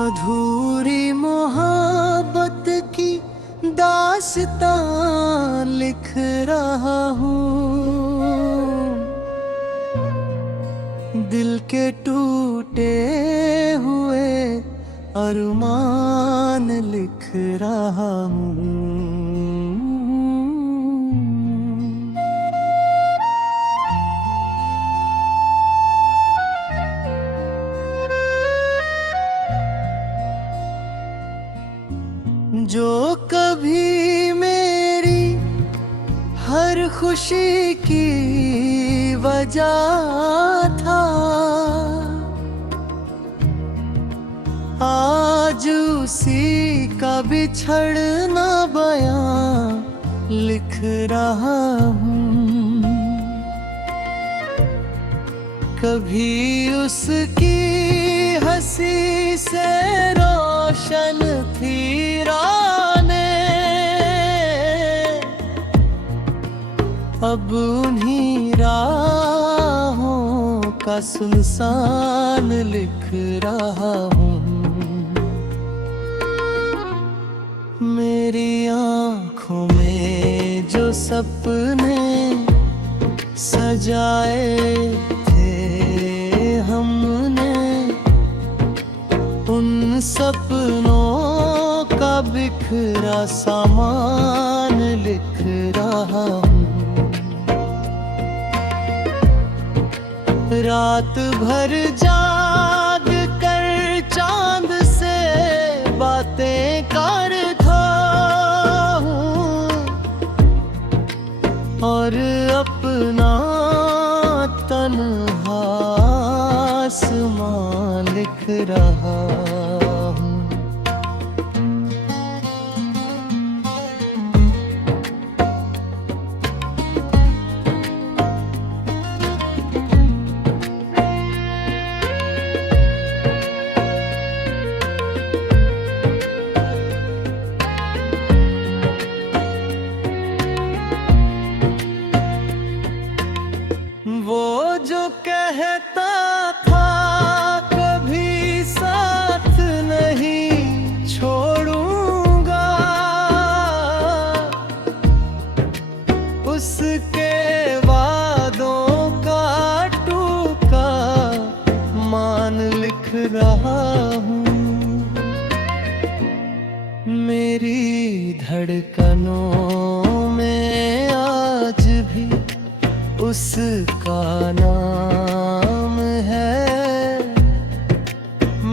अधूरी मोहब्बत की दास्तां लिख रहा हूँ। दिल के टूटे हुए अरमान लिख रहा हूँ। जो कभी मेरी हर खुशी की वजह था, आज उसी का बिछड़ना बयां लिख रहा हूँ। कभी उसकी हंसी से रोशन थी अब उन्हीं राहों का सुनसान लिख रहा हूँ। मेरी आँखों में जो सपने सजाए थे हमने, उन सपनों का बिखरा सामान लिख रहा हूँ। रात भर जाग कर चांद से बातें करता हूँ और अपना तन्हा आसमां लिख रहा हूँ। वो जो कहता था कभी साथ नहीं छोड़ूंगा, उसके वादों का टूका मान लिख रहा हूँ। मेरी धड़कनों में आज भी उसका नाम है।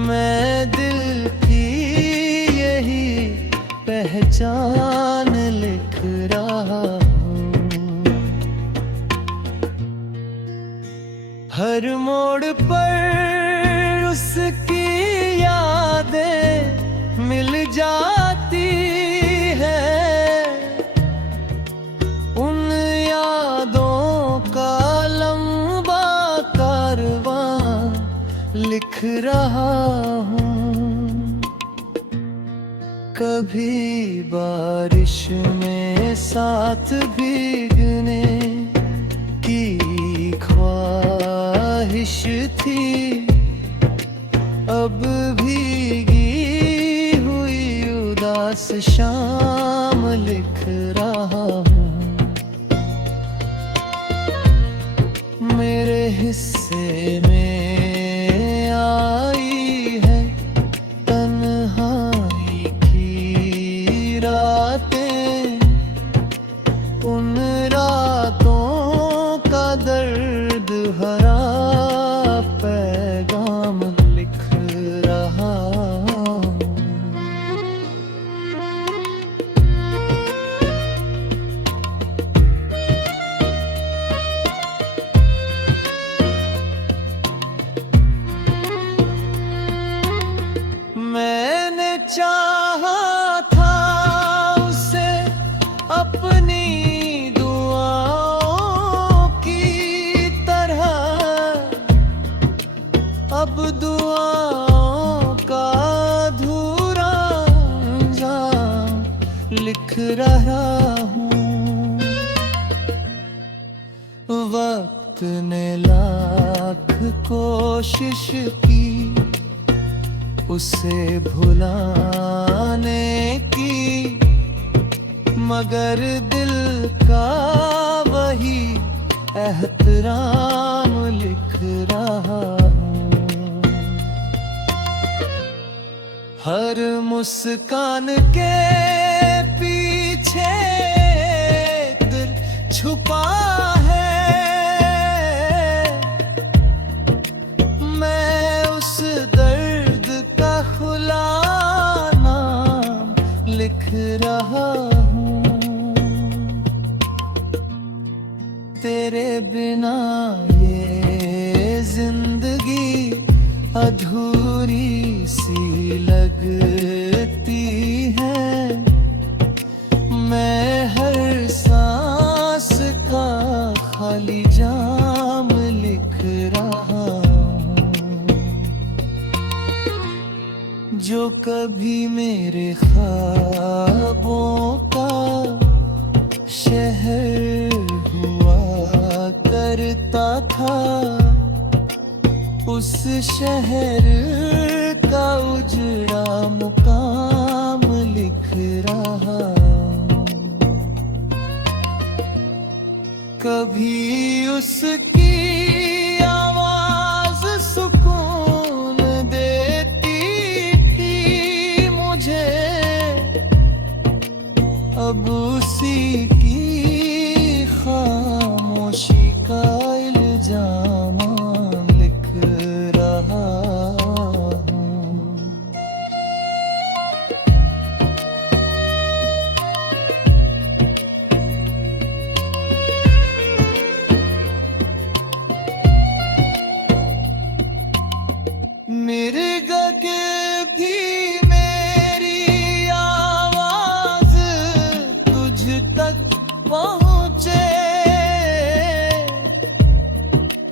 मैं दिल की यही पहचान लिख रहा हूँ। हर मोड़ पर उसकी यादें मिल जाती है। उन यादों का लंबा कारवां लिख रहा हूँ। कभी बारिश में साथ भीगने की ख्वाहिश थी, अब भीगी हुई उदास शाम लिख रहा हूँ। मेरे हिस्से में आई है तन्हाई की रातें, उन रातों का दर्द भरा पैगाम लिख रहा हूँ। मैंने चाहा था उसे अपनी दुआओं की तरह, अब दुआओं का अधूरा इंजाम लिख रहा हूँ। वक्त ने लाख कोशिश की उसे भुलाने की, मगर दिल का वही एहतराम लिख रहा हूँ। हर मुस्कान के पीछे दिल छुपा है, मैं उस दर्द का खुला नाम लिख रहा हूँ। तेरे बिना ये जिंदगी अधूरी सी लगती है, मैं हर सांस का खाली जाम लिख रहा हूँ। जो कभी मेरे ख्वाबों का शहर हुआ करता था, उस शहर का उजड़ा मुकाम लिख रहा हूँ। कभी उसकी आवाज सुकून देती थी मुझे, अब उसी की खामोशी का इल्जाम लिख रहा हूँ। मिर्ग के भी मेरी आवाज तुझ तक पहुँचे,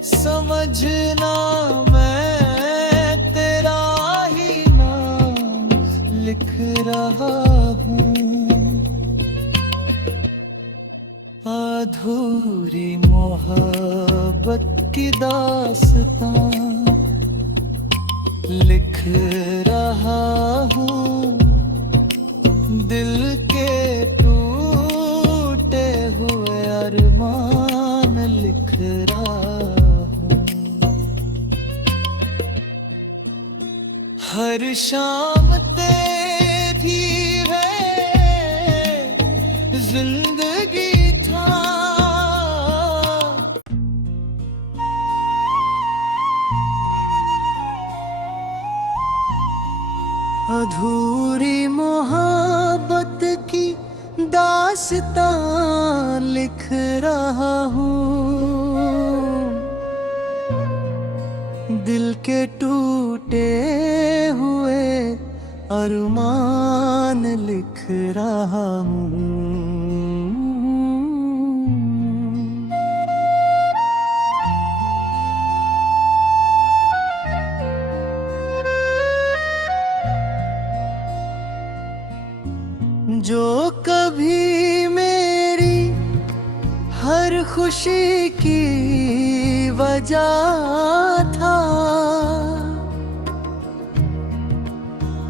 समझना मैं तेरा ही नाम लिख रहा हूँ। अधूरी मोहब्बत की दास्तां लिख रहा हूँ, दिल के टूटे हुए अरमान लिख रहा हूँ। हर शाम तेरी है जिंदगी था, अधूरी मोहब्बत की दास्तां लिख रहा हूँ, दिल के टूटे हुए अरमान लिख रहा हूँ। जो कभी मेरी हर खुशी की वजह था,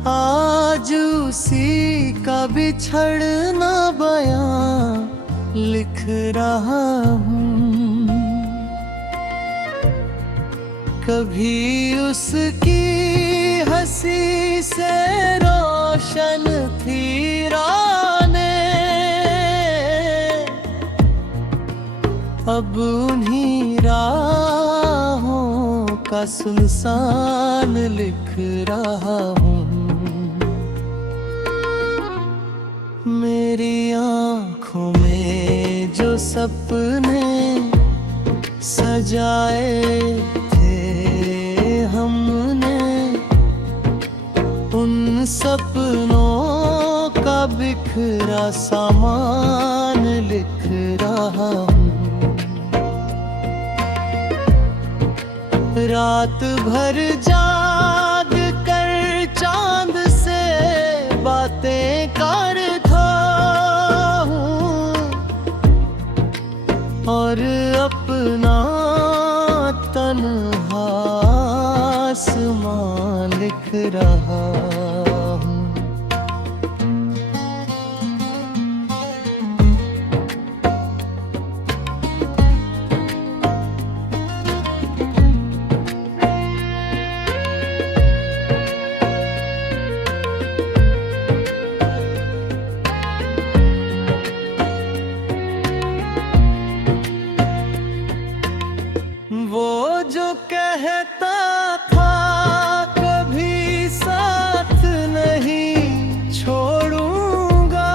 आज उसी का बिछड़ना बयां लिख रहा हूँ। कभी उसकी हंसी से रोशन थी रानें, अब उन्हीं राहों का सुनसान लिख रहा हूँ। मेरी आँखों में जो सपने सजाए थे हमने, उन सपनों का बिखरा सामान लिख रहा हूँ। रात भर जाग कर चांद से बातें करता हूँ, और अपना तन्हा आसमां लिख रहा हूँ। वो जो कहता था कभी साथ नहीं छोड़ूंगा,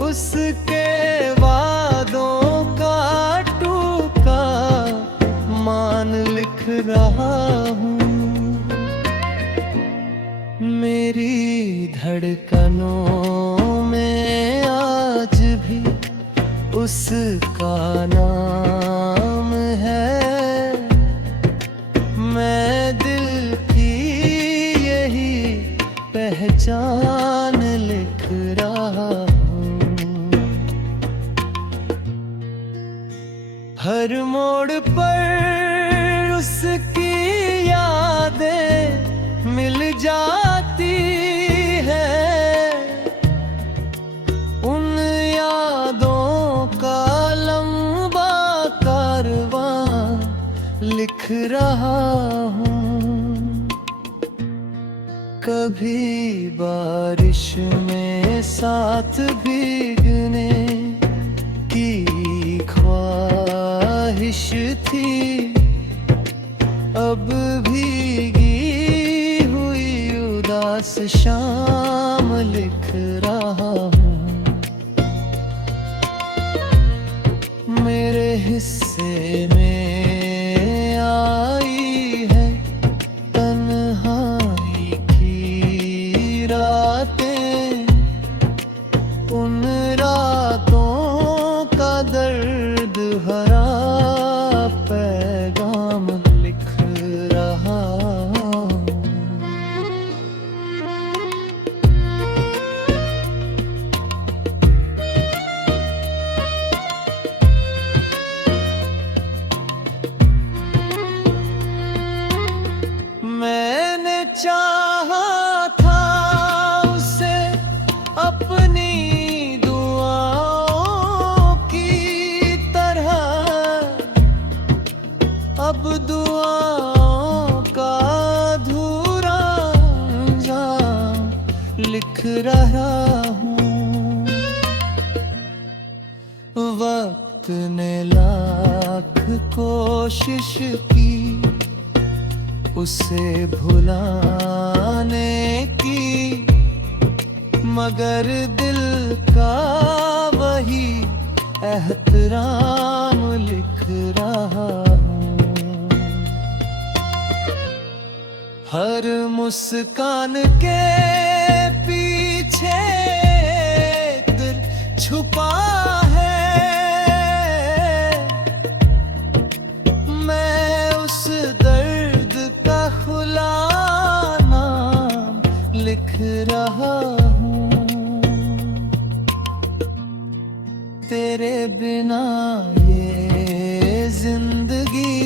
उसके वादों का टूका मान लिख रहा हूँ। मेरी धड़कनों में आज भी उसका नाम है। मैं दिल की यही पहचान लिख रहा हूँ। हर मोड़ पर उसकी यादें मिल जाती है। उन यादों का लंबा कारवां लिख रहा हूँ। कभी बारिश में साथ भीगने की ख्वाहिश थी। अब भीगी हुई उदास शाम लिख रहा हूँ। मेरे हिस्से में आई है तन्हाई की रातें। उन रातों का दर्द भरा पैगाम लिख रहा हूँ। मैंने चाहा था उसे अपनी दुआओं की तरह। अब दुआओं का अधूरा अंजाम लिख रहा हूँ। वक्त ने लाख कोशिश की उसे भुलाने की, मगर दिल का वही एहतराम लिख रहा हूँ। हर मुस्कान के पीछे दिल छुपा है। मैं उस दर्द का खुला नाम लिख रहा हूँ। तेरे बिना ये जिंदगी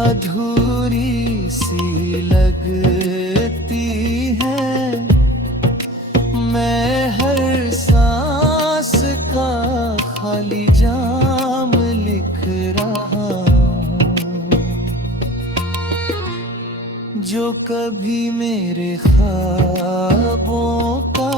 अधूरी सी लगती है। मैं हर सांस का खाली जाम लिख रहा हूँ। जो कभी मेरे ख्वाबों का